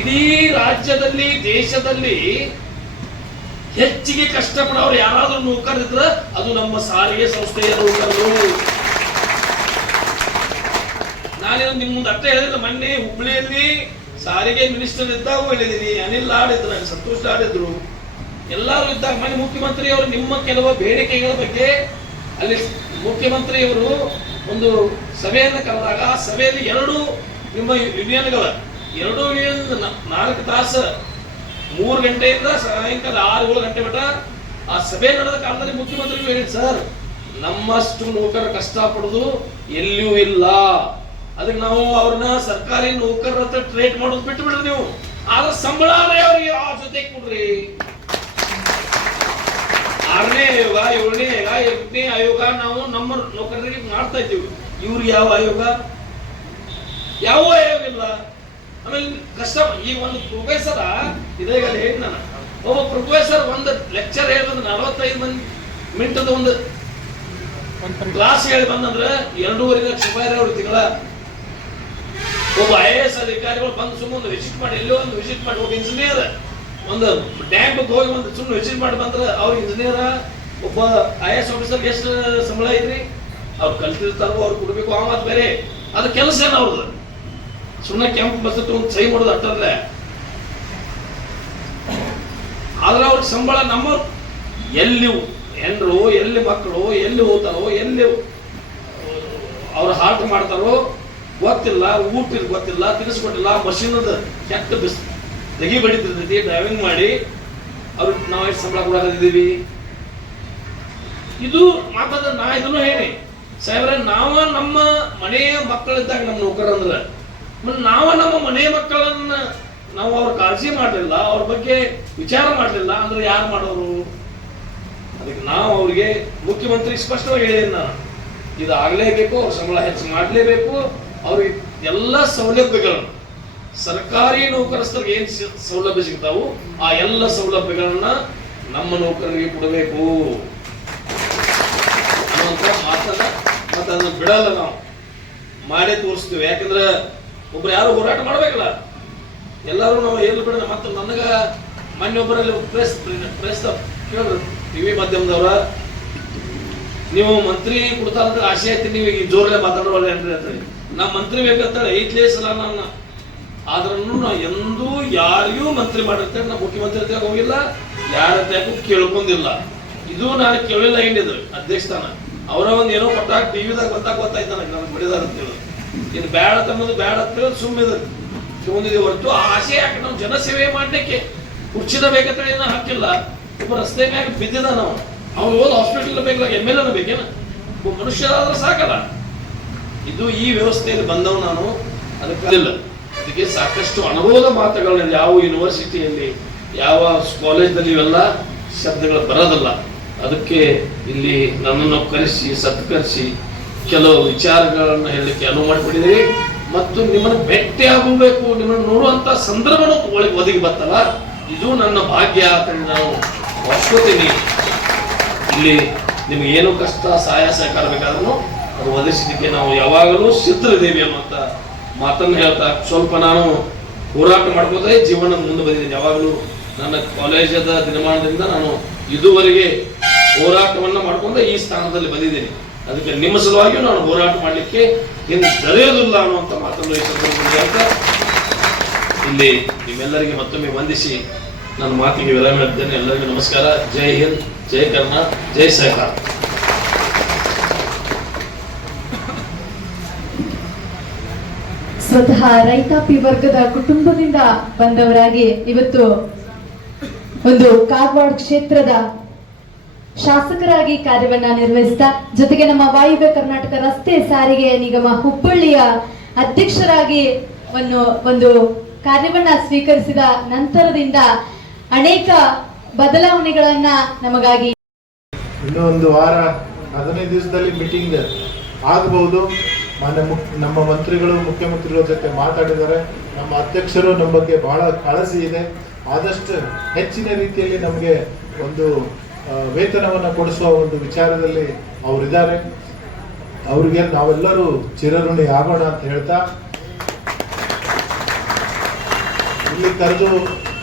ಇಡೀ ರಾಜ್ಯದಲ್ಲಿ, ದೇಶದಲ್ಲಿ ಹೆಚ್ಚಿಗೆ ಕಷ್ಟಪಡೋರು ಯಾರಾದ್ರೂ ನೌಕರರಿದ್ರ ಅದು ನಮ್ಮ ಸಾರಿಗೆ ಸಂಸ್ಥೆಯ ನೌಕರರು. ನಾನೇನು ನಿಮ್ಮ ಮುಂದೆ ಅರ್ಥ ಹೇಳಿದ್ರೆ ಮೊನ್ನೆ ಹುಬ್ಳಿಯಲ್ಲಿ ಸಾರಿಗೆ ಮಿನಿಸ್ಟರ್ ಇದ್ದಾಗ ಹೇಳಿದೀನಿ, ಅನಿಲ್ ಲಾಡ್ ಇದ್ರು ಸಂತೋಷ್ ಲಾಡ್ ಇದ್ರು ಎಲ್ಲರೂ ಇದ್ದಾಗ ಮೊನ್ನೆ ಮುಖ್ಯಮಂತ್ರಿ ಅವರು ನಿಮ್ಮ ಕೆಲವು ಬೇಡಿಕೆಗಳ ಬಗ್ಗೆ ಅಲ್ಲಿ ಮುಖ್ಯಮಂತ್ರಿಯವರು ಒಂದು ಸಭೆಯನ್ನು ಕರೆದಾಗ ಆ ಸಭೆಯಲ್ಲಿ ಎರಡು ನಿಮ್ಮ ಯೂನಿಯನ್ಗಳ ಎರಡು ಯೂನಿಯನ್ ನಾಲ್ಕು ತಾಸು, ಮೂರು ಗಂಟೆಯಿಂದ ಸಾಯಂಕಾಲ ಆರು, ಏಳು ಗಂಟೆ ಮಟ್ಟ ಆ ಸಭೆ ನಡೆದ ಕಾಲದಲ್ಲಿ ಮುಖ್ಯಮಂತ್ರಿಗಳು ಹೇಳಿ ಸರ್, ನಮ್ಮಷ್ಟು ನೌಕರ ಕಷ್ಟ ಪಡೋದು ಎಲ್ಲಿಯೂ ಇಲ್ಲ. ಅದಕ್ಕೆ ನಾವು ಅವ್ರನ್ನ ಸರ್ಕಾರಿ ನೌಕರರ ಹತ್ರ ಟ್ರೇಟ್ ಮಾಡೋದು ಬಿಟ್ಟು ಬಿಡ್ರಿ ನೀವು. ಆದ್ರೆ ಸಂಬಳ ಅವರಿಗೆ ಆ ಜೊತೆ ಕೊಡ್ರಿ. ಆರನೇ ಆಯೋಗ, ಏಳನೇ ಆಯೋಗ, ಎಂಟನೇ ಆಯೋಗ ನಾವು ನಮ್ಮ ನೌಕರರಿಗೆ ಮಾಡ್ತಾ ಇದ್ದೀವಿ. ಇವ್ರು ಯಾವ ಆಯೋಗ? ಯಾವ ಆಯೋಗ ಇಲ್ಲ. ಆಮೇಲೆ ಕಷ್ಟ, ಈ ಒಂದು ಪ್ರೊಫೆಸರ ಇದಾಗ ಹೇಳಿ ನಾನು ಒಬ್ಬ ಪ್ರೊಫೆಸರ್ ಒಂದು ಲೆಕ್ಚರ್ ಹೇಳಿದ್ರೆ ನಲವತ್ತೈದು ಮಂದಿ ಮಿನಿಟದ ಒಂದು ಕ್ಲಾಸ್ ಹೇಳಿ ಬಂದಂದ್ರೆ ಎರಡೂವರೆ ಲಕ್ಷ ರೂಪಾಯಿ ಅವರು ತಿಂಗಳ. ಒಬ್ಬ ಐ ಎ ಎಸ್ ಅಧಿಕಾರಿಗಳು ಬಂದು ಸುಮ್ಮನೆ ಒಂದು ವಿಸಿಟ್ ಮಾಡಿ, ಎಲ್ಲೋ ಒಂದು ವಿಸಿಟ್ ಮಾಡಿ, ಒಬ್ಬ ಇಂಜಿನಿಯರ್ ಒಂದು ಡ್ಯಾಂಪ್ ಹೋಗಿ ಒಂದು ಸುಮ್ಮನೆ ವಿಸಿಟ್ ಮಾಡಿ ಬಂದ್ರೆ ಅವ್ರ ಇಂಜಿನಿಯರ್ ಒಬ್ಬ ಐ ಎ ಎಸ್ ಆಫೀಸರ್ ಎಷ್ಟು ಸಂಬಳ ಐತ್ರಿ? ಅವ್ರು ಕಲ್ತಿರ್ತಾರೋ, ಅವ್ರು ಕೊಡ್ಬೇಕು, ಆ ಬೇರೆ. ಅದು ಕೆಲಸ ಏನು ಅವ್ರದ್ದು? ಸುಮ್ಮನೆ ಕೆಂಪು ಬಸ್ ಒಂದು ಸೈ ಮಾಡೋದು ಅಟ್ಟದ್ರೆ ಆದ್ರೆ ಅವ್ರ ಸಂಬಳ ನಮ್ಮ ಎಲ್ಲಿ ಹೆಣ್ರು ಎಲ್ಲಿ ಮಕ್ಕಳು, ಎಲ್ಲಿ ಹೋಗ್ತಾರೋ ಎಲ್ಲಿ ಅವ್ರು ಹಾರ್ಟ್ ಮಾಡ್ತಾರೋ ಗೊತ್ತಿಲ್ಲ, ಊಟ ಗೊತ್ತಿಲ್ಲ ತಿನ್ನಿಸ್ಕೊಟ್ಟಿಲ್ಲ ಮಷೀನ್ ಕೆಟ್ಟ ಬಿಸ್ ತೆಗಿ ಬಡಿತಿರ್ತೈತಿ ಡ್ರೈವಿಂಗ್ ಮಾಡಿ ಅವ್ರಿಗೆ ನಾವು ಎಷ್ಟು ಸಂಬಳ ಕೊಡೋದಿದ್ದೀವಿ ಇದು ಮಾತಾಡ ನಾ ಇದನ್ನು ಹೇಳಿ. ಸಾಹೇಬ್ರೆ, ನಾವು ನಮ್ಮ ಮನೆಯ ಮಕ್ಕಳಿದ್ದಾಗ ನಮ್ಮ ನೌಕರ ಅಂದ್ರೆ ನಾವ ನಮ್ಮ ಮನೆ ಮಕ್ಕಳನ್ನ ನಾವು ಅವ್ರ ಕಾಳಜಿ ಮಾಡಲಿಲ್ಲ, ಅವ್ರ ಬಗ್ಗೆ ವಿಚಾರ ಮಾಡಲಿಲ್ಲ, ಅಂದ್ರೆ ಯಾರು ಮಾಡೋರು? ಅದಕ್ಕೆ ನಾವು ಅವ್ರಿಗೆ ಮುಖ್ಯಮಂತ್ರಿ ಸ್ಪಷ್ಟವಾಗಿ ಹೇಳಿದ್ದೀನಿ ನಾನು. ಇದು ಆಗಲೇಬೇಕು ಅವ್ರ ಸಂಬಳ ಹೆಚ್ಚು ಮಾಡಲೇಬೇಕು, ಅವ್ರಿಗೆ ಎಲ್ಲ ಸೌಲಭ್ಯಗಳನ್ನು. ಸರ್ಕಾರಿ ನೌಕರಸ್ಥರಿಗೆ ಏನು ಸೌಲಭ್ಯ ಸಿಗ್ತಾವು ಆ ಎಲ್ಲ ಸೌಲಭ್ಯಗಳನ್ನ ನಮ್ಮ ನೌಕರರಿಗೆ ಕೊಡಬೇಕು. ಅನ್ನುವಂಥ ಮಾತನ್ನ ಮತ್ತೆ ಅದನ್ನ ಬಿಡಲ್ಲ ನಾವು. ಮಾಡೇ ತೋರಿಸ್ತೀವಿ. ಯಾಕಂದ್ರೆ ಒಬ್ರು ಯಾರು ಹೋರಾಟ ಮಾಡ್ಬೇಕಲ್ಲ? ಎಲ್ಲರೂ ನಾವು ಎಲ್ಲಿ ಬಿಡ ಮತ್ತೆ ನನಗೆ ಮೊನ್ನೆ ಒಬ್ಬರಲ್ಲಿ ಪ್ರೆಸ್ ಪ್ರೆಸ್ ಕೇಳಿದ್ರು ಟಿವಿ ಮಾಧ್ಯಮದವ್ರ, ನೀವು ಮಂತ್ರಿ ಕೊಡ್ತಾ ಅಂತ ಆಸೆ ಐತಿ, ನೀವು ಈ ಜೋರಲ್ಲೇ ಮಾತಾಡೋಲ್ಲ ಏನ್ರಿ ಅಂತ ನಾ ಮಂತ್ರಿ ಬೇಕಂತ ಐದ್ಲೇ ಸಲ ನನ್ನ. ಆದ್ರೂ ನಾ ಎಂದೂ ಯಾರಿಗೂ ಮಂತ್ರಿ ಮಾಡಿರ್ತೇನೆ. ನಾ ಮುಖ್ಯಮಂತ್ರಿ ಹತ್ರ ಹೋಗಿಲ್ಲ, ಯಾರ ಹತ್ರಕ್ಕೂ ಕೇಳ್ಕೊಂಡಿಲ್ಲ. ಇದು ನಾನು ಕೇಳಿಲ್ಲ ಹಿಂಡಿದ್ರು ಅಧ್ಯಕ್ಷ ಸ್ಥಾನ. ಅವರ ಒಂದು ಏನೋ ಕೊಟ್ಟಾಗ ಟಿವಿದಾಗ ಗೊತ್ತಾಗ ಗೊತ್ತಾಯ್ತು ನನಗೆ ಬಿಡಿದಾರ ಅಂತ ಹೇಳಿ. ಇದು ಬೇಡ ತಮ್ಮದು ಬೇಡ ಅಂತ ಹೇಳಿ ಸುಮ್ಮನೆ ಒಂದಿದೆ ಹೊರತು ಆ ಆಸೆ ಯಾಕೆ ನಾವು ಜನಸೇವೆ ಮಾಡಲಿಕ್ಕೆ ಕುರ್ಚಿದ ಬೇಕಂತ ಹಾಕಿಲ್ಲ. ಒಬ್ಬ ರಸ್ತೆ ಮ್ಯಾಗ ಬಿದ್ದಿದ ನಾವು ಅವ್ನು ಹೋದ ಹಾಸ್ಪಿಟಲ್ ಬೇಕಲ್ಲ ಎಂ ಎಲ್ ಎನ ಬೇಕೇನ ಒಬ್ಬ ಮನುಷ್ಯ ಆದ್ರೆ ಸಾಕಲ್ಲ. ಇದು ಈ ವ್ಯವಸ್ಥೆಯಲ್ಲಿ ಬಂದವ ನಾನು. ಅದಕ್ಕೆ ಅದಕ್ಕೆ ಸಾಕಷ್ಟು ಅನುಭವದ ಮಾತುಗಳನ್ನ ಯಾವ ಯೂನಿವರ್ಸಿಟಿಯಲ್ಲಿ ಯಾವ ಕಾಲೇಜ್ನಲ್ಲಿ ಇವೆಲ್ಲ ಶಬ್ದಗಳು ಬರೋದಲ್ಲ. ಅದಕ್ಕೆ ಇಲ್ಲಿ ನನ್ನನ್ನು ಕರೆಸಿ, ಸತ್ಕರಿಸಿ ಕೆಲವು ವಿಚಾರಗಳನ್ನು ಹೇಳಲಿಕ್ಕೆ ಅನುವು ಮಾಡಿಕೊಟ್ಟಿದ್ದೀರಿ. ಮತ್ತು ನಿಮ್ಮನ್ನು ಭೇಟಿ ಆಗಬೇಕು. ನಿಮ್ಮನ್ನು ನೋಡುವಂತ ಸಂದರ್ಭನೂ ಒಳಗೆ ಒದಗಿ ಬತ್ತಲ್ಲ. ಇದು ನನ್ನ ಭಾಗ್ಯ ಅಂತ ನಾನು ಒಪ್ಕೋತೀನಿ. ಇಲ್ಲಿ ನಿಮ್ಗೆ ಏನು ಕಷ್ಟ, ಸಹಾಯ, ಸಹಕಾರ ಬೇಕಾದ್ರೂ ಅದು ಒದಗಿಸಲಿಕ್ಕೆ ನಾವು ಯಾವಾಗಲೂ ಸಿದ್ಧರಿದ್ದೇವೆ ಅನ್ನುವಂಥ ಮಾತನ್ನು ಹೇಳ್ತಾ ಸ್ವಲ್ಪ ನಾನು ಹೋರಾಟ ಮಾಡ್ಕೋತೇ ಜೀವನ ಮುಂದೆ ಬಂದಿದ್ದೀನಿ. ಯಾವಾಗಲೂ ನನ್ನ ಕಾಲೇಜದ ದಿನಮಾನದಿಂದ ನಾನು ಇದುವರೆಗೆ ಹೋರಾಟವನ್ನು ಮಾಡ್ಕೊಂಡು ಈ ಸ್ಥಾನದಲ್ಲಿ ಬಂದಿದ್ದೀನಿ. ಅದಕ್ಕೆ ನಿಮ್ಮ ಸಲುವಾಗಿಯೂ ನಾನು ಹೋರಾಟ ಮಾಡಲಿಕ್ಕೆ ಹಿಂದೆ ದರೆಯೋದಿಲ್ಲ ಅನ್ನುವಂಥ ಮಾತನ್ನು ಈ ಸಂದರ್ಭದಲ್ಲಿ ಹೇಳ್ತಾ ಇಲ್ಲಿ ನಿಮ್ಮೆಲ್ಲರಿಗೆ ಮತ್ತೊಮ್ಮೆ ವಂದಿಸಿ ನನ್ನ ಮಾತಿಗೆ ವಿರಾಮ ಹೇಳ್ತೇನೆ. ಎಲ್ಲರಿಗೂ ನಮಸ್ಕಾರ. ಜೈ ಹಿಂದ್, ಜೈ ಕರ್ನಾಟಕ ಜೈ ಸಹಕಾರ. ಸ್ವತಃ ರೈತಾಪಿ ವರ್ಗದ ಕುಟುಂಬದಿಂದ ಬಂದವರಾಗಿ ಇವತ್ತು ಒಂದು ಕಾಗವಾಡ ಕ್ಷೇತ್ರದ ಶಾಸಕರಾಗಿ ಕಾರ್ಯವನ್ನ ನಿರ್ವಹಿಸ್ತಾ ಜೊತೆಗೆ ನಮ್ಮ ವಾಯುವ್ಯ ಕರ್ನಾಟಕ ರಸ್ತೆ ಸಾರಿಗೆ ನಿಗಮ ಹುಬ್ಬಳ್ಳಿಯ ಅಧ್ಯಕ್ಷರಾಗಿ ಒಂದು ಒಂದು ಕಾರ್ಯವನ್ನ ಸ್ವೀಕರಿಸಿದ ನಂತರದಿಂದ ಅನೇಕ ಬದಲಾವಣೆಗಳನ್ನ ನಮಗಾಗಿ ಇನ್ನೊಂದು ವಾರ, ಹದಿನೈದು ದಿವಸದಲ್ಲಿ ಮೀಟಿಂಗ್ ಆಗಬಹುದು ಮಾನ್ಯ ನಮ್ಮ ಮಂತ್ರಿಗಳು, ಮುಖ್ಯಮಂತ್ರಿಗಳ ಜೊತೆ ಮಾತಾಡಿದ್ದಾರೆ. ನಮ್ಮ ಅಧ್ಯಕ್ಷರು ನಮ್ಮ ಬಗ್ಗೆ ಬಹಳ ಕಾಳಜಿ ಇದೆ. ಆದಷ್ಟು ಹೆಚ್ಚಿನ ರೀತಿಯಲ್ಲಿ ನಮಗೆ ಒಂದು ವೇತನವನ್ನು ಕೊಡಿಸುವ ಒಂದು ವಿಚಾರದಲ್ಲಿ ಅವರಿದ್ದಾರೆ. ಅವರಿಗೆ ನಾವೆಲ್ಲರೂ ಚಿರಋಣಿ ಆಗೋಣ ಅಂತ ಹೇಳ್ತಾ ಇಲ್ಲಿ ಕರೆದು